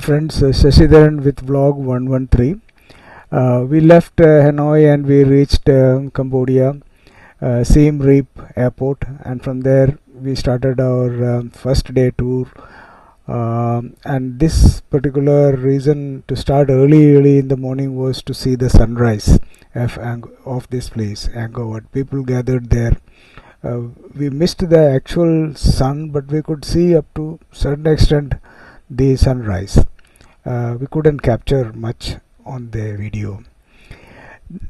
Friends, Shashidharan with vlog 113. We left Hanoi and we reached Cambodia, Siem Reap airport, and from there we started our first day tour. And this particular reason to start early in the morning was to see the sunrise of this place, Angkor Wat. People gathered there. We missed the actual sun, but we could see up to certain extent the sunrise. We couldn't capture much on the video,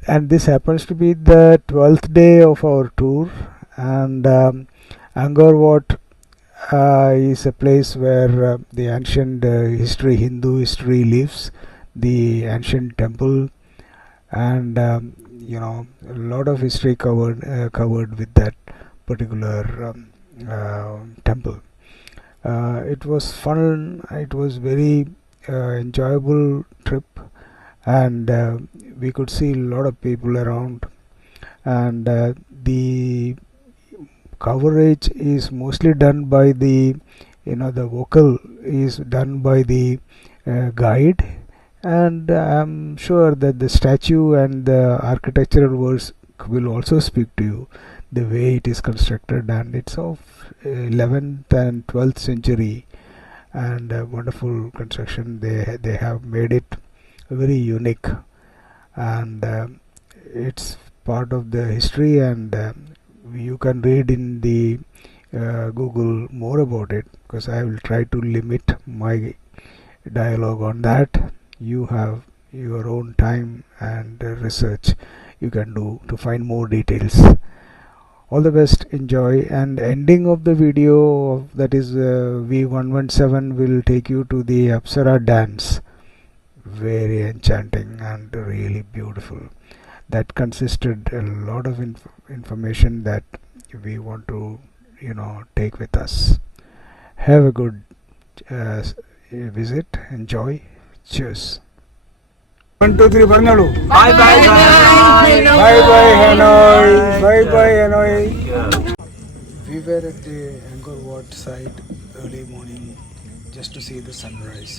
and this happens to be the 12th day of our tour. And Angkor Wat is a place where the ancient Hindu history lives, the ancient temple, and a lot of history covered with that particular temple. It was fun. It was very enjoyable trip, and we could see a lot of people around. And the coverage is mostly done by the vocal is done by the guide, and I'm sure that the statue and the architectural works will also speak to you, the way it is constructed, and it's of 11th and 12th century, and wonderful construction. They have made it very unique, and it's part of the history, and you can read in the Google more about it, because I will try to limit my dialogue on that. You have your own time and research you can do to find more details. All the best, enjoy, and ending of the video, that is V117, will take you to the Apsara dance. Very enchanting and really beautiful. That consisted a lot of information that we want to take with us. Have a good visit, enjoy, cheers. 1 2 3 പറഞ്ഞോളൂ. Bye bye Hanoi. Bye bye Hanoi. We were at the Angkor Wat site early morning just to see the sunrise.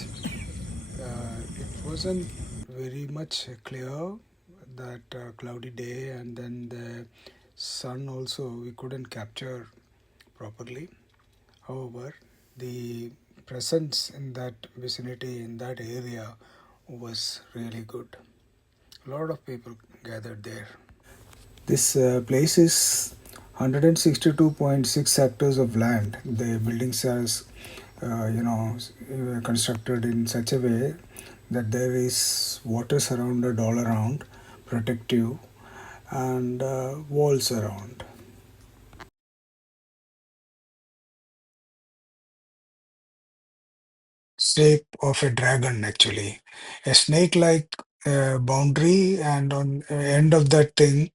It wasn't very much clear, that cloudy day, and then the sun also we couldn't capture properly. However, the presence in that vicinity, in that area, was really good. A lot of people gathered there. This place is 162.6 hectares of land. The buildings are, constructed in such a way that there is water surrounded all around, protective, and walls around. Shape of a dragon, actually, a snake-like boundary, and on the end of that thing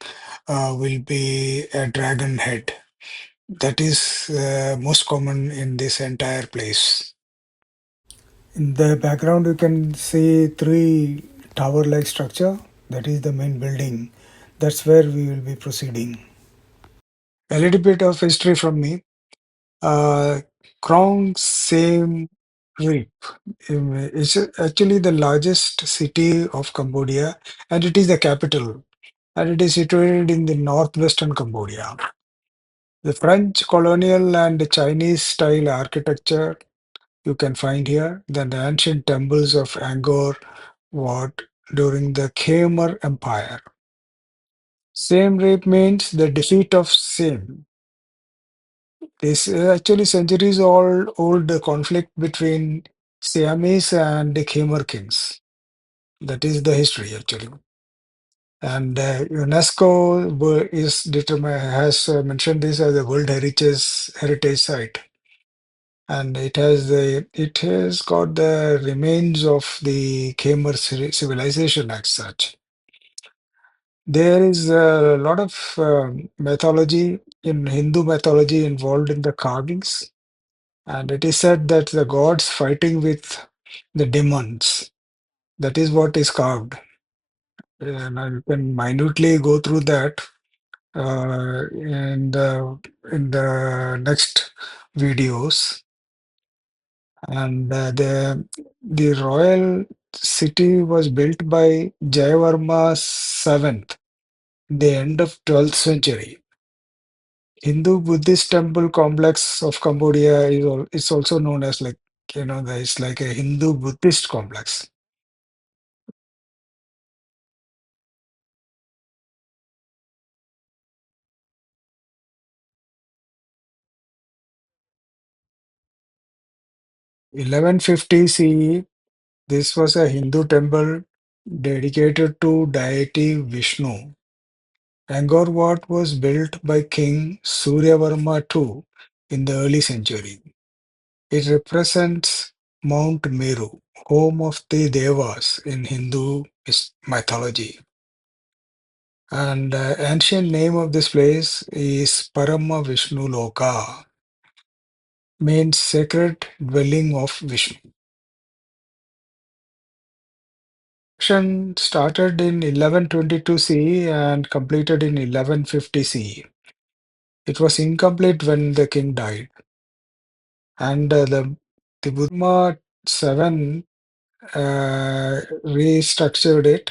will be a dragon head. That is most common in this entire place. In the background, you can see three tower-like structure. That is the main building. That's where we will be proceeding. A little bit of history from me. Uh, Krong Siem Reap is actually the largest city of Cambodia, and it is the capital, and it is situated in the northwestern Cambodia. The French colonial and Chinese style architecture you can find here, then the ancient temples of Angkor Wat during the Khmer Empire. Siem Reap means the defeat of Siem. This is actually centuries old conflict between Siamese and the Khmer kings. That is the history actually. And UNESCO has mentioned this as a World Heritage Site, and it has got the remains of the Khmer civilization as such. There is a lot of mythology in Hindu mythology involved in the carvings, and it is said that the gods fighting with the demons. That is what is carved, and you can minutely go through that in the next videos. And the royal city was built by Jayavarma VII, the end of 12th century. Hindu Buddhist temple complex of Cambodia is also known as like it's like a Hindu Buddhist complex. 1150 CE, this was a Hindu temple dedicated to deity Vishnu. Angkor Wat was built by King Suryavarma II in the early century. It represents Mount Meru, home of the Devas in Hindu mythology. And ancient name of this place is Parama Vishnu Loka, means sacred dwelling of Vishnu. Construction started in 1122 CE and completed in 1150 CE. It was incomplete when the king died. And the Buddha 7 restructured it,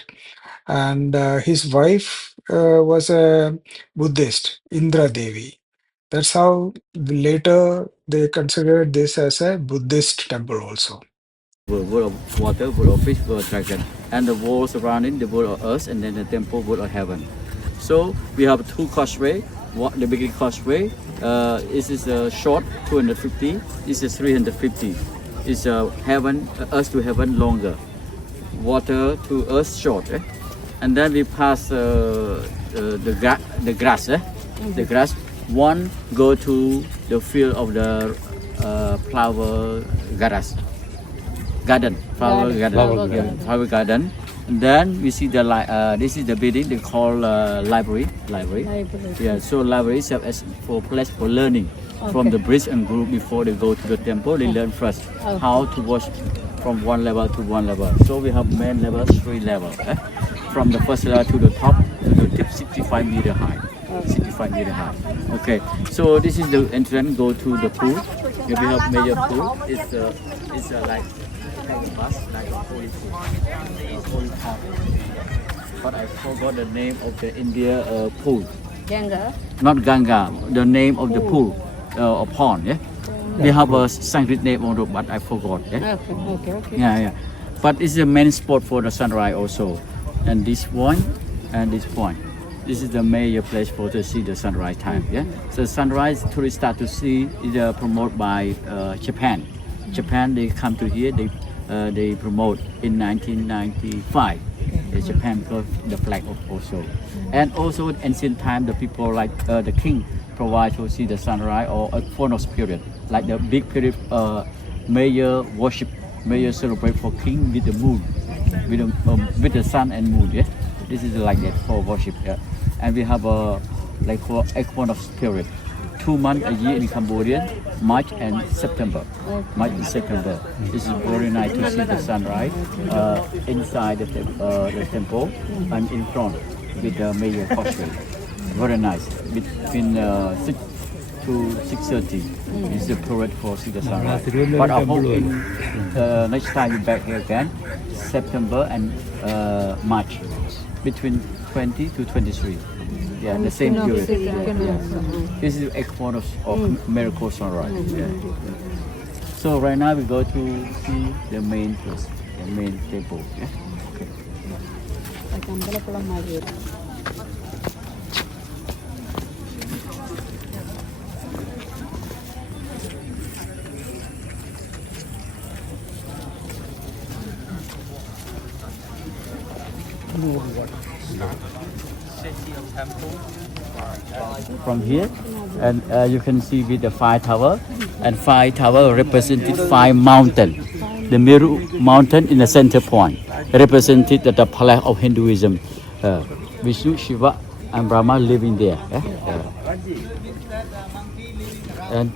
and his wife was a Buddhist, Indra Devi. That's how later they considered this as a Buddhist temple also. World of water, world of fish, world of dragon, and the world surrounding the world of earth, and then the temple world of heaven. So we have two causeway. What the beginning causeway this is a short 250. This is 350. It's heaven, earth to heaven longer, water to earth short. And then we pass the grass. The grass. One go to the field of the flower garden, flower garden. And then we see the this is the building they call library. Yeah, so library serves as for place for learning from the bridge and group before they go to the temple. They learn first how to watch from one level to one level. So we have main level, 3 levels. From the first level to the top to the tip, 65 meter high. 65 meter high. Okay, so this is the entrance. Go to the pool. Here we have major pool. It's like a bus, like a holy pool. But I forgot the name of the India pool. Ganga. Not Ganga. The name of the pool or pond. Yeah. We have a Sanskrit name on it, but I forgot. Yeah. Okay. Yeah. But it's the main spot for the sunrise also. And this point and this point. This is the major place for to see the sunrise time. Yeah. So sunrise tourists start to see is promoted by Japan. Japan they come to here. They promote in 1995. Japan because the flag also. And also in ancient time the people like the king provide to see the sunrise or a funeral period like the big period major worship, major celebrate for king with the moon, with the sun and moon. Yeah, this is like that for worship. Yeah, and we have a like for equinox period, 2 months a year in Cambodia, March and September. March and September. This is very nice to see the sunrise inside the temple and in front with the major causeway. Very nice. Between 6 to 6:30 is the period for see the sunrise. But I hope in next time you back here again, September and March, between 20 to 23. Yeah, the same period. This is equinox of miracle sunrise. Yeah. So right now we go to see the main place, the main temple. Yeah. Okay. From here, and you can see with the 5 tower, and 5 tower represented 5 mountain. The Meru mountain in the center point represented the palace of Hinduism. Vishnu, Shiva, and Brahma living there. And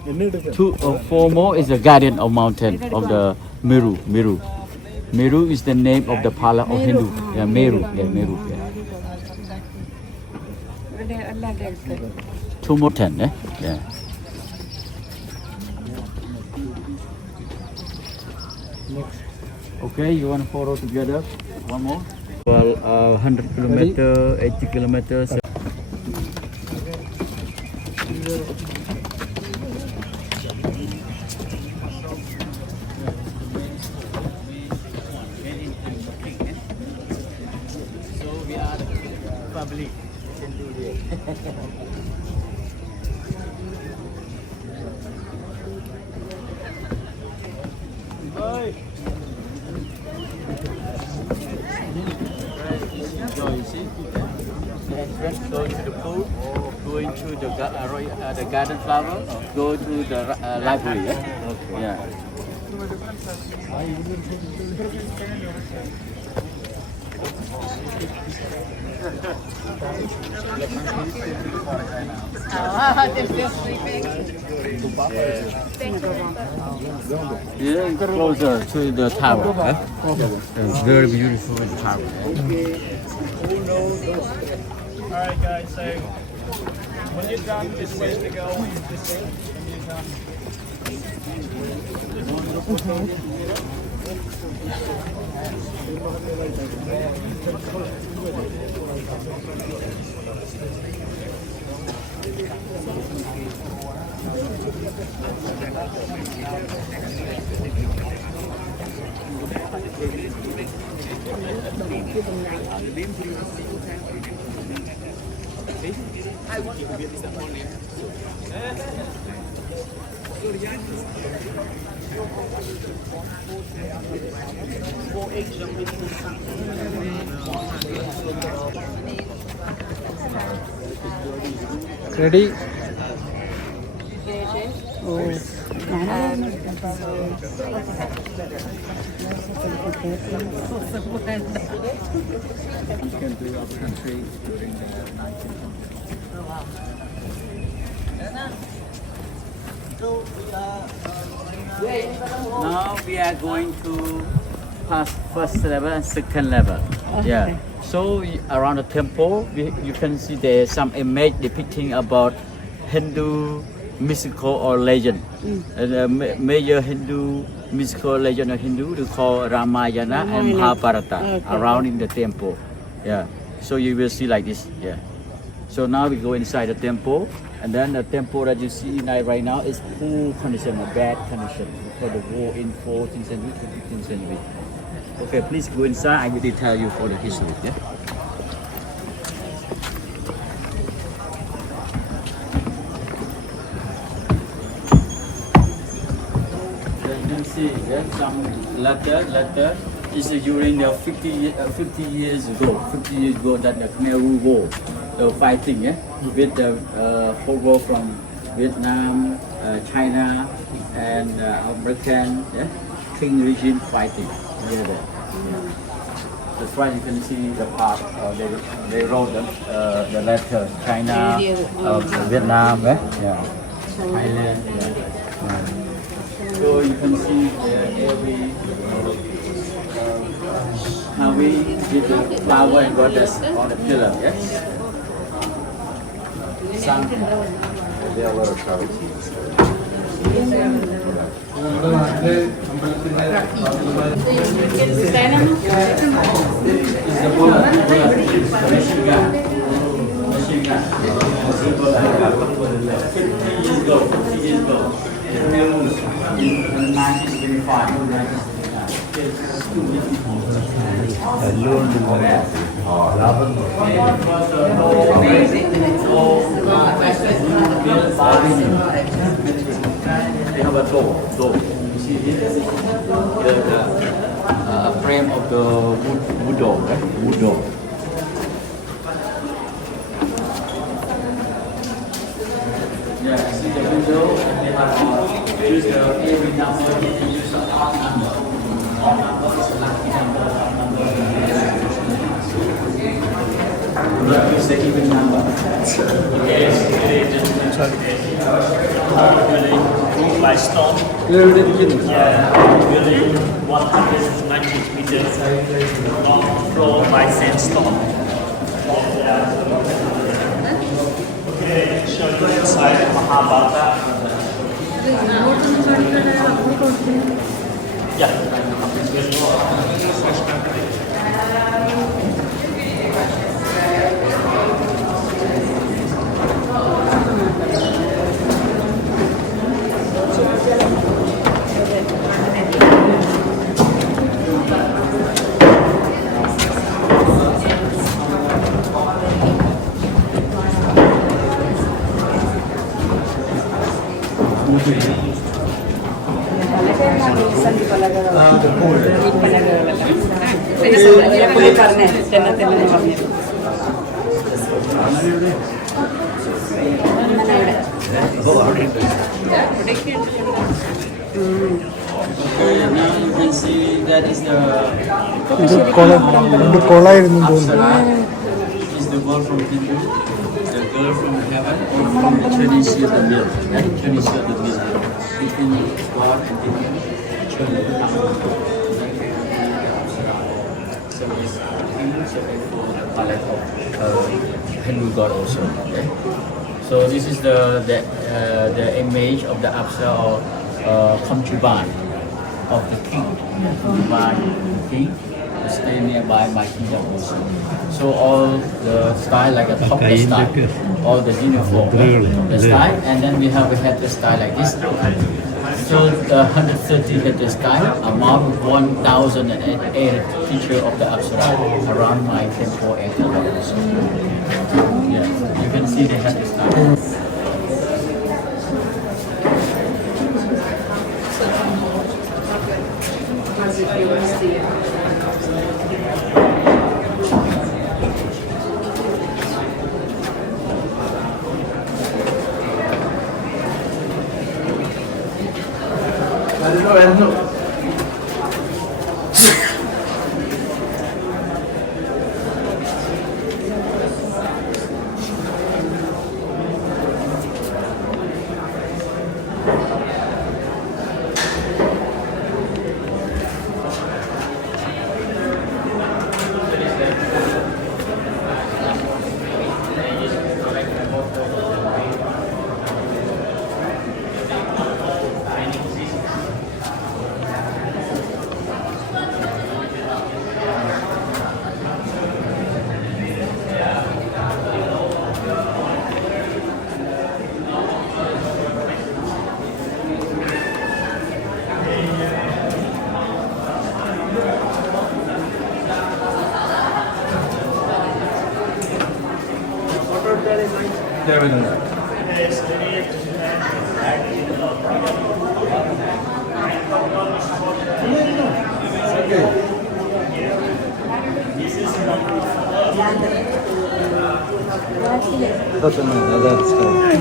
2 or 4 more is the guardian of mountain of the Meru. Meru is the name of the palace of Hindu. Yeah, Meru. Yeah, Meru. Yeah. 2 more 10. Yeah. Okay, you want to follow together? One more? Well, 100 kilometer, 80 kilometers. So we are the public. Can do this. So you see, the entrance go to the pool, go into the garden flower, go to the library. Yeah. Okay. Yeah. They're still sleeping. Yeah, closer to the tower. Very beautiful tower. Alright guys, so when you're done, this way's to go. This way. When you're done. Ready? Now we are going to pass first level and second level. Yeah. So around the temple, you can see there's some image depicting about Hindu mystical or legend. And the major Hindu mystical legend of Hindu they call Ramayana and Mahabharata around in the temple. Yeah. So you will see like this. Yeah. So now we go inside the temple, and then the temple that you see right now is poor condition, a bad condition, because the war in 14th century to 15th century. Okay, please go inside. I will tell you for the history. Yeah. You can see some letter. This is during the 50 years ago that the Khmer Rouge War, the fighting with the whole war from Vietnam, China, and American King regime fighting together. That's why you can see the part they wrote the letter China, Vietnam, Thailand. So you can see every how we did the flower and goddess on the pillar. Yes. Sun. There were charities. They have a door. You see this? The frame of the wood door, right? Wood door. Yeah, see the window. They have use every number. They use an odd number. Odd number is a lucky number. Odd number is the even number. Built by stone. Building 190 meters long floor by sandstone. Okay, show you inside Mahabharata. Yeah. Now you can see that is the കൊളായിരുന്നു Apsara is the girl from Hindu, the girl from heaven, or from the Chinese of the middle. That Chinese of the middle. Between God and Hindu, Chinese. So it's Hindu, so for the palette of Hindu God also. Okay? So this is the image of the Apsara or concubine of the king. Concubine king. Stay nearby my kingdom also. So all the style like a top style, all the uniform, the style, and then we have a head style like this. So the 130 head style, among 1,008 teacher of the Apsara around my temple area also. Yeah, you can see the head style.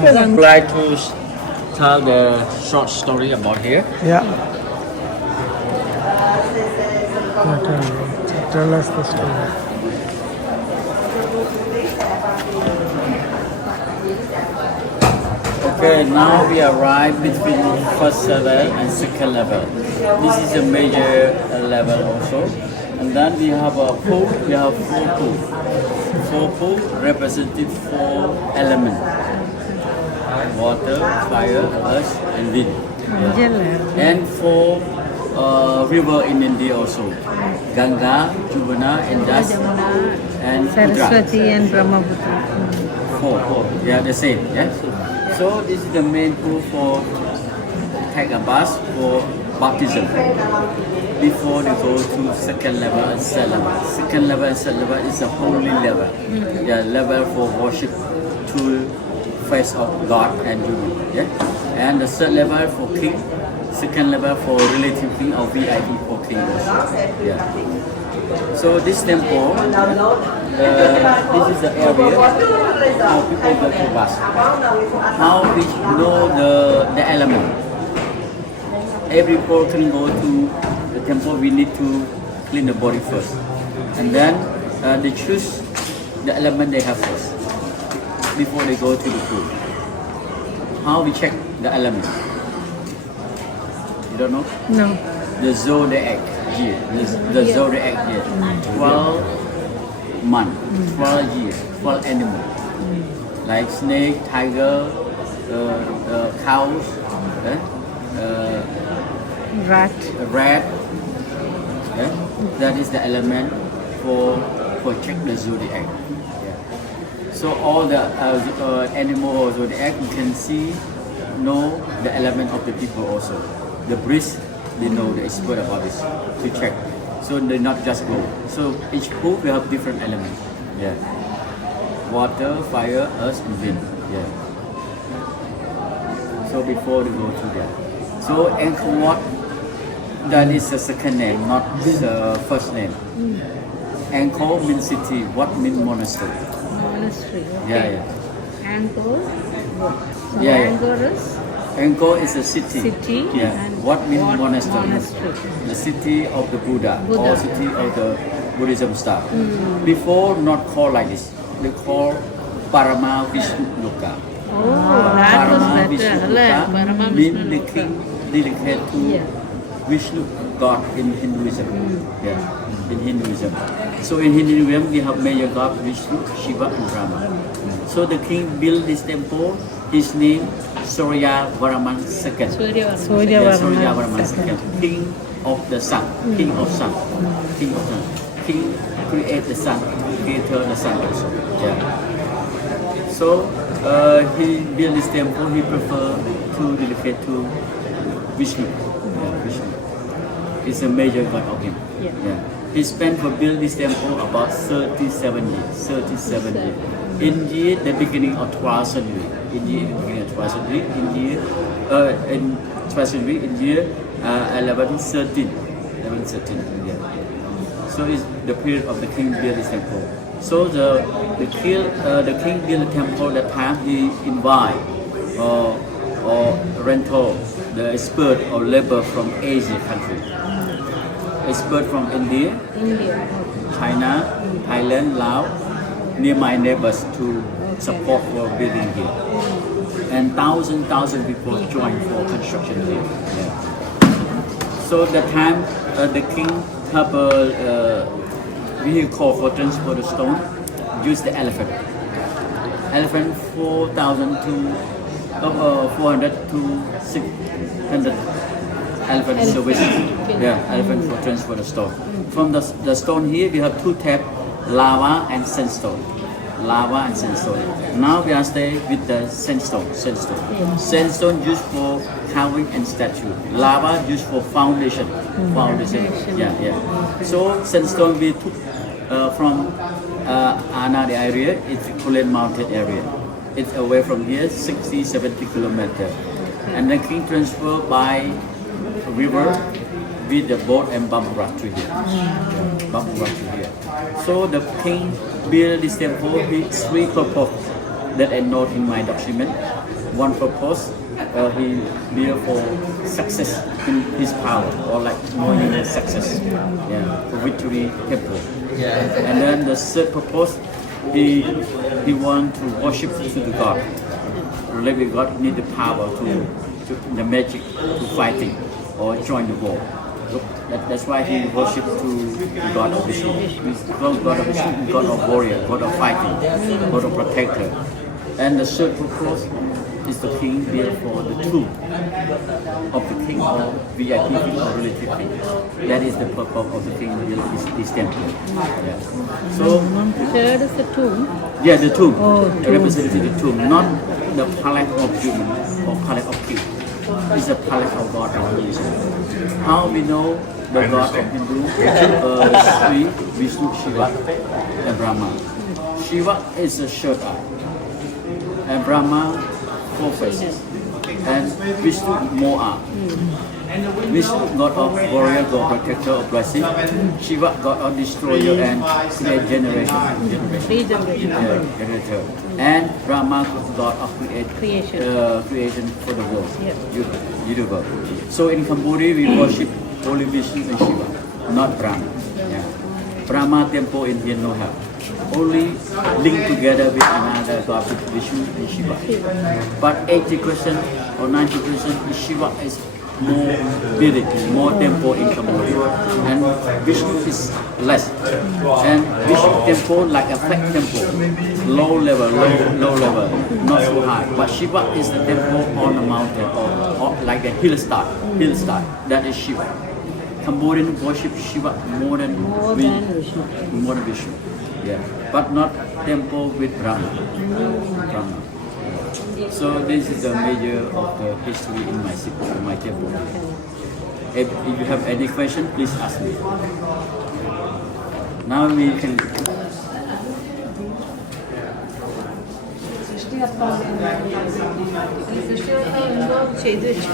I would like to tell the short story about here. Yeah. Tell us the story. Okay, now we arrive between first level and second level. This is a major level also. And then we have a pool, we have four pools. Four pools represented four elements. Water, fire, earth, and wind. And four river in India also. Ganga, Jumuna, Indus, and Saraswati and Brahmaputra. Four. They are the same. Yeah. So this is the main pool for take a bath for baptism. Before they go to second level and third level. Second level and third level is a holy level. Yeah, level for worship to face of God and human. Yeah. And the third level for king. Second level for relative king or VIP for king also. Yeah. So this temple, this is the area how people go to bath. How we know the element. Every person go to the temple, we need to clean the body first. And then they choose the element they have first before they go to the pool. How we check the element? You don't know? No. The zodiac year. The zodiac year. 12 months, 12 years, 12 animals. Like snake, tiger, cows, rat, Yeah? That is the element for check the zodiac. Yeah. So all the animal or zodiac you can see, know the element of the people also. The priest, they know the expert about this to check. So they not just go. So each group will have different elements. Yeah. Water, fire, earth, and wind. Yeah. So before they go to that. So Angkor, that is the second name, not the first name. Angkor means city. What means monastery? Monastery. Okay. Yeah. Angkor. Yeah, yeah. Angkor is Angkor is a city. city. Yeah. And What means monastery? Monastery. The city of the Buddha, or Buddha. city of the Buddhism stuff. Before not called like this. They call Parama Vishnu Loka. Oh, that was Parama better. Vishnu Like, Loka Parama means Vishnu the Loka. king dedicated to Yeah. Vishnu God in Hinduism. Yeah, in Hinduism. So in Hinduism we have major God Vishnu, Shiva, and Brahma. So the king built this temple. His name Surya Varaman II. Surya Varaman II. King of the sun. King of sun. King of sun. King create the sun. Creator the sun also. Yeah. So he built this temple. He preferred to dedicate to Vishnu. Yeah, Vishnu. It's a major god of him. Yeah. He spent for build this temple about 37 years. 37 years. In the beginning of 12th century. In the beginning of 12th century. In 12th century. In year 1113. 1113. Yeah. So it's the period of the king built this temple. So the king built the temple that time. He invite or rental the expert or labor from Asia country. Expert from India, China, Thailand, Laos, near my neighbors to support for building here. And thousand people join for construction here. Yeah. So the time the king have a vehicle for transport the stone, use the elephant. Elephant 400 to 600 elephant service. Yeah, elephant for transport the stone. From the stone here we have two types, lava and sandstone. Lava and sandstone. Now we are staying with the sandstone. Sandstone used for carving and statue. Lava used for foundation. Yeah. So sandstone we took from another area. It's Kulen mountain area. It's away from here 60-70 kilometers. And the king transferred by river with the boat and bamboo rock tree here. So the king built this temple with three purposes that I note in my document. One purpose he built for success in his power, or like knowing success. Yeah, for victory temple. And then the third purpose, he want to worship to the God. Really, God need the power to the magic to fighting or join the war. So that's why he worshipped to the God of Vishnu. God of Vishnu, God of warrior, God of fighting, God of protector. And the third purpose is the king built for the tomb of the king or VIP king or relative king. That is the purpose of the king built this temple. Yeah. So third is the tomb. yeah, the tomb. Oh, Representing the tomb, not the palace of human or palace of king. It's the palace of God of Hindu. How we know the God of Hindu? Sri, Vishnu, Shiva, and Brahma. Shiva is a third eye, and Brahma 4 faces, and Vishnu more arms. Vishnu, God of warrior, God protector of blessing. Shiva, God of destroyer and create generation. Generator. And Brahma, God of creation for the world. Universe. So in Cambodia we worship only Vishnu and Shiva, not Brahma. Yeah. Brahma temple in here no have. Only linked together with another god with Vishnu and Shiva. But 80% or 90% Shiva is more building, more temple in Cambodia, and Vishnu is less. And Vishnu temple like a flat temple, low level, not so high. But Shiva is the temple on the mountain or like a hill style. That is Shiva. Cambodian worship Shiva more than More we- than Vishnu. more than Vishnu. Yeah, but not temple with Brahma. Brahma. So this is the major of the history in my city, my temple. If you have any question, please ask me. Now we can. ചെയ്തു വെച്ചു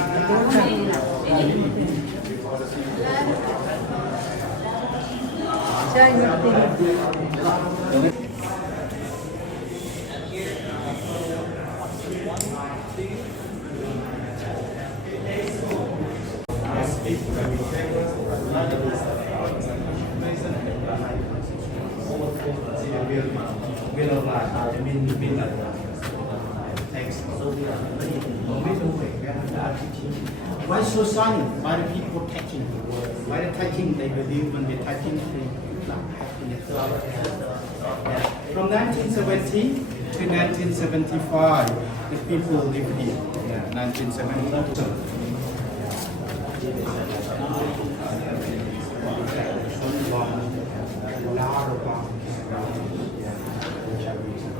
Why so silent? Why the people touching? Why the touching? They believe when they touching, they not happiness. From 1970 to 1975, the people lived here. Yeah, 1970.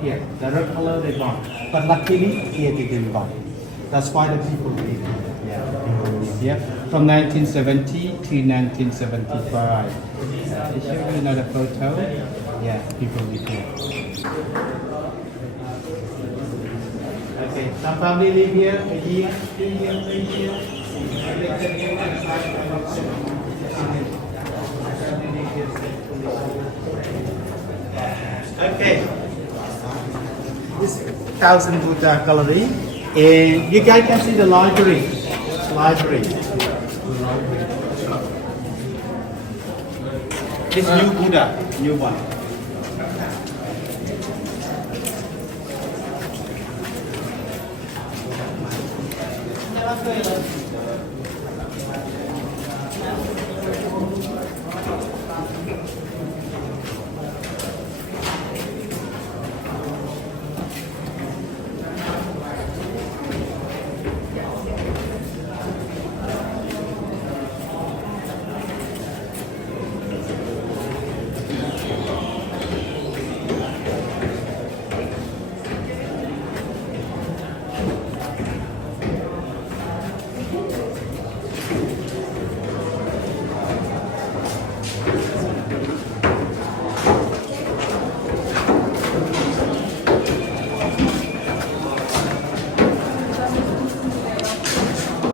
Yeah, the red color they bought. But luckily, here they didn't buy. That's why the people live here. Yeah, people live here. From 1970 to 1975. They show you another photo. Yeah, people live here. Okay, some family live here, a year, 2 years, 3 years. Okay. This 1000 Buddha gallery, and you guys can see the library. This new Buddha, new one.